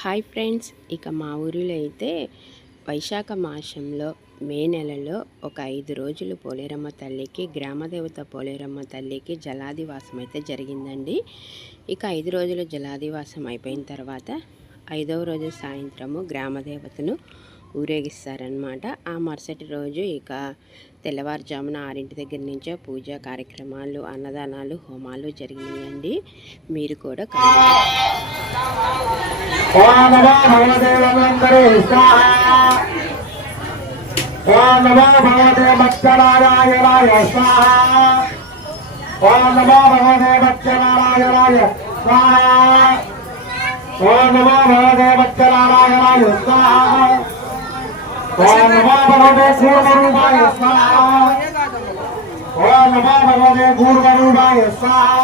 Hi friends ఇక మా ఊరిలో అయితే వైశాఖ మాసంలో మే నెలలో ఒక ఐదు రోజులు పోలేరమ్మ తల్లికి గ్రామదేవత పోలేరమ్మ తల్లికి జలాదివాసం అయితే జరిగిందండి. ఇక ఐదు రోజులు జలాదివాసం అయిపోయిన తర్వాత ఐదవ రోజు సాయంత్రము గ్రామదేవతను ఊరేగిస్తారనమాట ఆ మరుసటి రోజు ఇక తెల్లవారుజామున ఆరింటి దగ్గర నుంచే పూజా కార్యక్రమాలు అన్నదానాలు హోమాలు జరిగినాయండి. మీరు కూడా ఓం నమో భగవతే వనంతరే స్వాహ ఓం నమో భగవతే మత్స్యనారాయణాయ స్వాహ ఓం నమో భగవతే మత్స్యనారాయణాయ స్వాహా ఓం నమో భగవతే మత్స్యనారాయణాయ స్వాహా ఓం నమో భగవతే కూర్మరూపాయ స్వాహా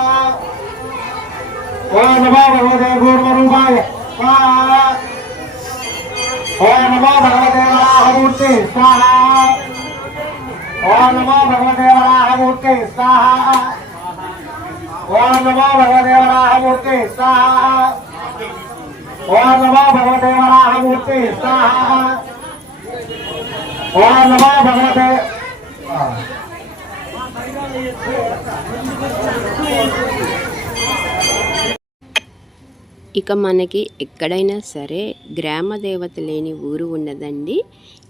ఓం నమో భగవతే కూర్మరూపాయ స్వాహా ఓం నమో భగవతే కూర్మరూపాయ స్వాహా ఓం నమో భగవతే వరాహమూర్తి స్వాహా ఓం నమో భగవతే వరాహమూర్తి స్వాహా ఓం నమో భగవతే వరాహమూర్తి స్వాహా ఓం నమో భగవతే. ఇక మనకి ఎక్కడైనా సరే గ్రామ దేవత లేని ఊరు ఉన్నదండి.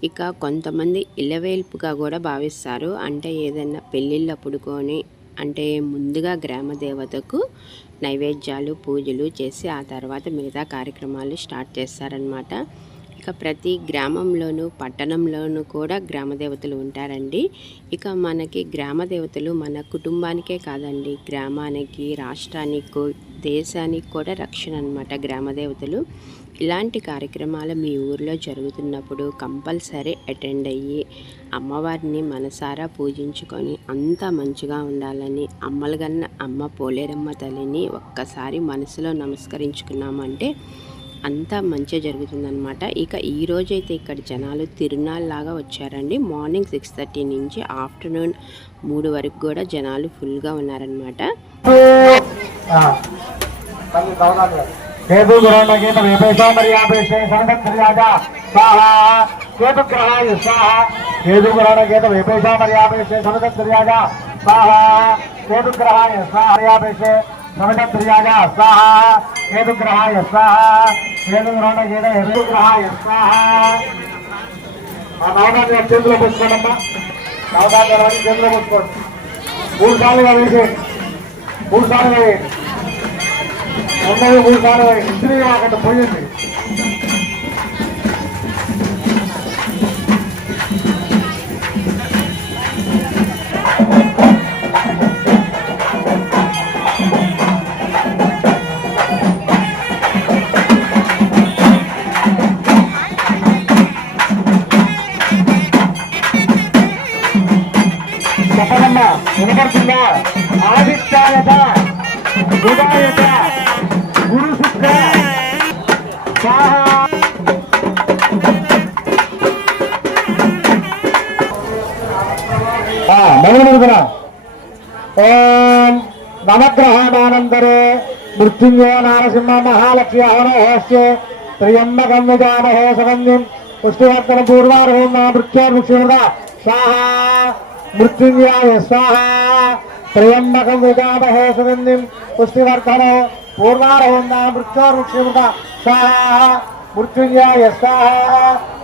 ఇక కొంతమంది ఇలవేల్పుగా కూడా భావిస్తారు. అంటే ఏదైనా పెళ్ళిళ్ళప్పుడు కొని అంటే ముందుగా గ్రామ దేవతకు నైవేద్యాలు పూజలు చేసి ఆ తర్వాత మిగతా కార్యక్రమాలు స్టార్ట్ చేస్తారనమాట ఇక ప్రతి గ్రామంలోనూ పట్టణంలోనూ కూడా గ్రామ దేవతలు ఉంటారండి. ఇక మనకి గ్రామ దేవతలు మన కుటుంబానికే కాదండి. గ్రామానికి రాష్ట్రానికి దేశానికి కూడా రక్షణ అనమాట గ్రామ దేవతలు. ఇలాంటి కార్యక్రమాలు మీ ఊర్లో జరుగుతున్నప్పుడు కంపల్సరీ అటెండ్ అయ్యి అమ్మవారిని మనసారా పూజించుకొని అంతా మంచిగా ఉండాలని అమ్మలగన్న అమ్మ పోలేరమ్మ తల్లిని ఒక్కసారి మనసులో నమస్కరించుకున్నామంటే అంతా మంచిగా జరుగుతుందనమాట ఇక ఈ అయితే ఇక్కడ జనాలు తిరునాళ్ళలాగా వచ్చారండి. మార్నింగ్ సిక్స్ థర్టీ నుంచి ఆఫ్టర్నూన్ మూడు వరకు కూడా జనాలు ఫుల్గా ఉన్నారనమాట కేతు గ్రహణ గీత వేపేశామర్యాపేషే సంగత్రియాజ స్వాహా. కేతు గ్రహాయ స్వాహా కేతు గ్రహణ గీత వేపేశామర్యాపేషే సంగత్రియాజ స్వాహా కేతు గ్రహాయ స్వాహర్యాపేషే ఆ నవదాన్ని చేతిలో పుచ్చుకోండమ్మా చేతిలో పుచ్చుకోండి మూడు సార్లుగా వేసి మూడు సార్లు వేయండి ఉన్నది మూడు సార్లు ఇద్దరు అక్కడ పోయింది. మొదలుపెడుతున్న ఓం నవగ్రహానందరే మృత్యుంజయ నారసింహ మహాలక్ష్మి అవనోహస్య త్రియంబకం విజామహే సుగంధిం పుష్టివర్తన పూర్వార్హం నా మృత్యోర్ముక్షుడ స్వాహా. మృత్యుంజయాయ స్వాహా. త్రియంబకం విజామహే సుగంధిం పుష్టివర్ధనో పూర్వార్హం నా మృత్యోర్ముక్షుడ స్వాహా. మృత్యుంజయాయ స్వాహా.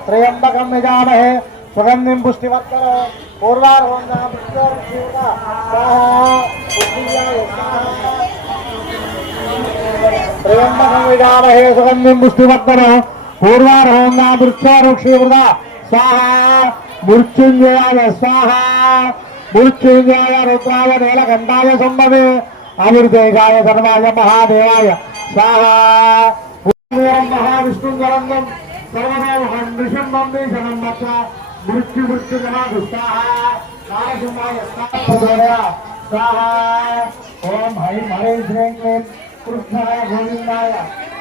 త్రయంబకం విజామహే సుగంధిం పుష్టివర్ధనో పూర్వార్హం నా సుగంధిం పుష్టివర్ధనో పూర్వార్హం నా మృత్యోర్ముక్షుడ స్వాహా మృత్యుంజయాయ స్వాహా మృత్యుంజయాయ రుద్రాయ నీలకంఠాయ సంభవే అమృతేశాయ సర్వాయ మహాదేవాయ స్వాహా మహావిష్ణుంగరంగం సర్వదేవం నృసింహం శనం మత్ర मृत्यु मृत्यु जना घुसता है ओम हरि हरे कृष्णाय गोविंदाय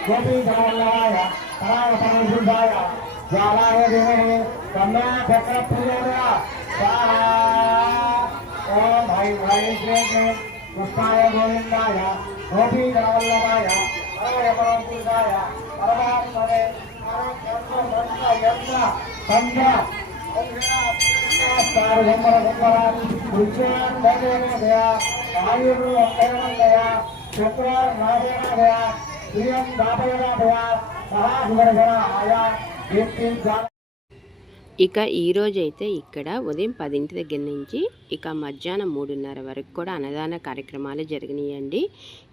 गोपी कमलाय पराय परमशुद्धाय ज्वालाय देवे भक्त चक्र पूजा ओम हरि हरे कृष्णाय गोविंदाय गोपी कमलाय पराय परमशुद्धाय परमात्मने संख्या కీర్తి ఇక ఈరోజైతే ఇక్కడ ఉదయం పదింటి దగ్గర నుంచి ఇక మధ్యాహ్నం మూడున్నర వరకు కూడా అన్నదాన కార్యక్రమాలు జరిగినాయండి.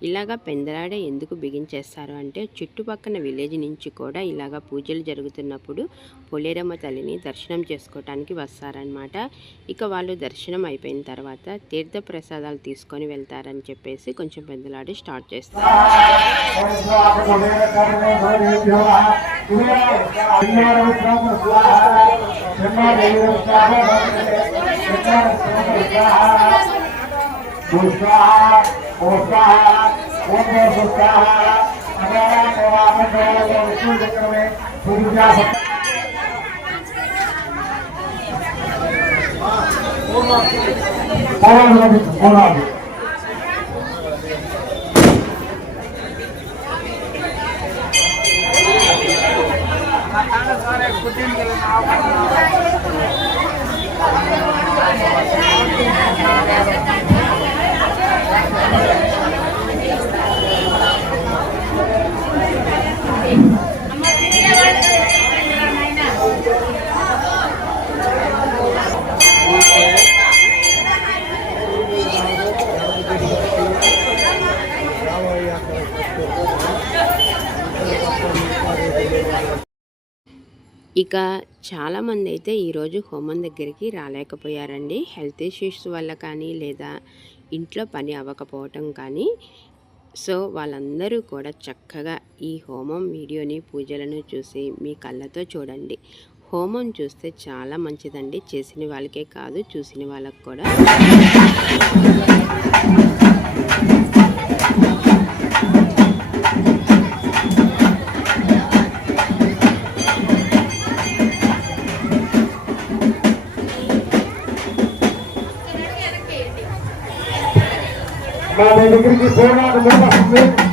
ఇలాగా పెందలాడే ఎందుకు బిగించేస్తారు అంటే చుట్టుపక్కల విలేజ్ నుంచి కూడా ఇలాగా పూజలు జరుగుతున్నప్పుడు పొలేరమ్మ తల్లిని దర్శనం చేసుకోవటానికి వస్తారనమాట ఇక వాళ్ళు దర్శనం అయిపోయిన తర్వాత తీర్థ ప్రసాదాలు తీసుకొని వెళ్తారని చెప్పేసి కొంచెం పెందలాడి స్టార్ట్ చేస్తారు. పోరాడు Thank you. ఇక చాలామంది అయితే ఈరోజు హోమం దగ్గరికి రాలేకపోయారండి. హెల్త్ ఇష్యూస్ వల్ల కానీ లేదా ఇంట్లో పని అవ్వకపోవటం కానీ. సో వాళ్ళందరూ కూడా చక్కగా ఈ హోమం వీడియోని పూజలను చూసి మీ కళ్ళతో చూడండి. హోమం చూస్తే చాలా మంచిదండి. చేసిన వాళ్ళకే కాదు చూసిన వాళ్ళకి కూడా. మా దగ్గరికి పోరాడు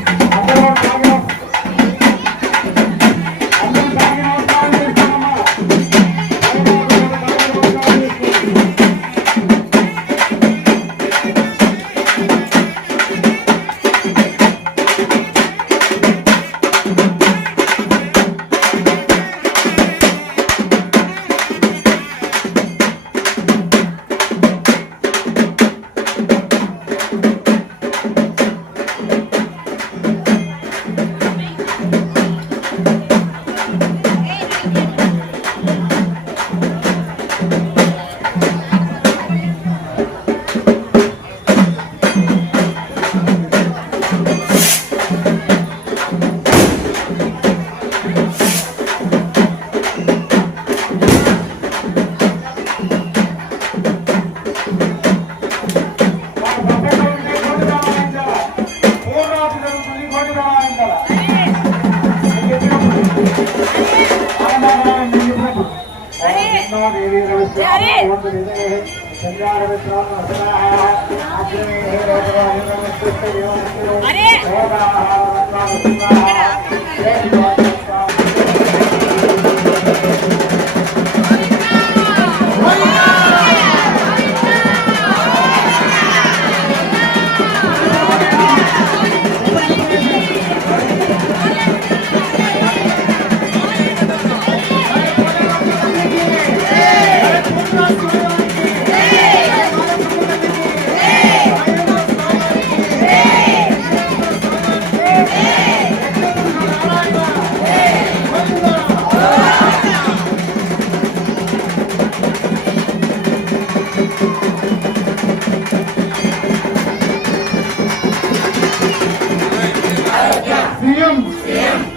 సీఎం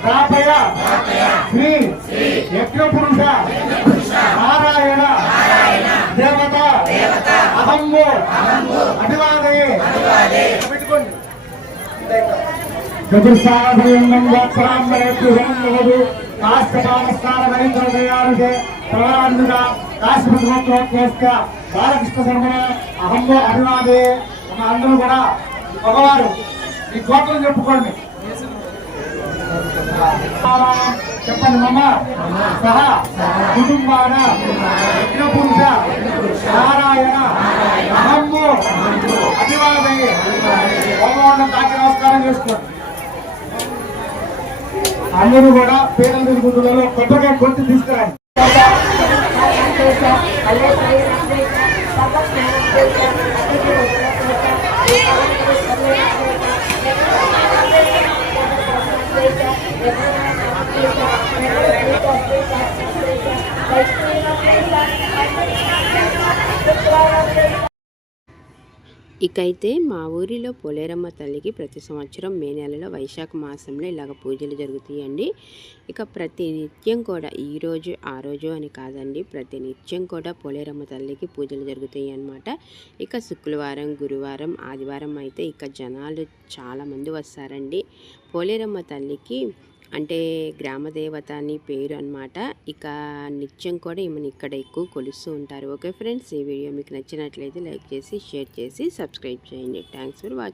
రాపయ శ్రీ. యజ్ఞపురుష. నారాయణ. దేవత. అభివాదయే పెట్టుకోండి. చతుర్సాధనం బాలకృష్ణ శర్మణ అభివాదే. మన అందరూ కూడా గోత్రం చెప్పుకోండి. చెప్పండి మమ సహా కుటుంబాన యజ్ఞపురుష నారాయణ అహమ్ము అభివాదయ్య భగవాన్ తాకి నమస్కారం చేసుకోండి అందరూ కూడా పేదల తిరుగుతులలో కొత్తగా కొట్టి తీసుకురండి ఇకైతే మా ఊరిలో పోలేరమ్మ తల్లికి ప్రతి సంవత్సరం మే నెలలో వైశాఖ మాసంలో ఇలాగ పూజలు జరుగుతాయండి. ఇక ప్రతి నిత్యం కూడా ఈ రోజు ఆ రోజు అని కాదండి ప్రతి నిత్యం కూడా పోలేరమ్మ తల్లికి పూజలు జరుగుతాయి అన్నమాట ఇక శుక్రవారం గురువారం ఆదివారం అయితే ఇక జనాలు చాలామంది వస్తారండి. పోలేరమ్మ తల్లికి అంటే గ్రామదేవత అని పేరు అన్నమాట. ఇక నిత్యం కూడా ఈమెను ఇక్కడ ఎక్కువ కొలుస్తూ ఉంటారు. ఓకే ఫ్రెండ్స్ ఈ వీడియో మీకు నచ్చినట్లయితే లైక్ చేసి షేర్ చేసి సబ్స్క్రైబ్ చేయండి. Thanks for watching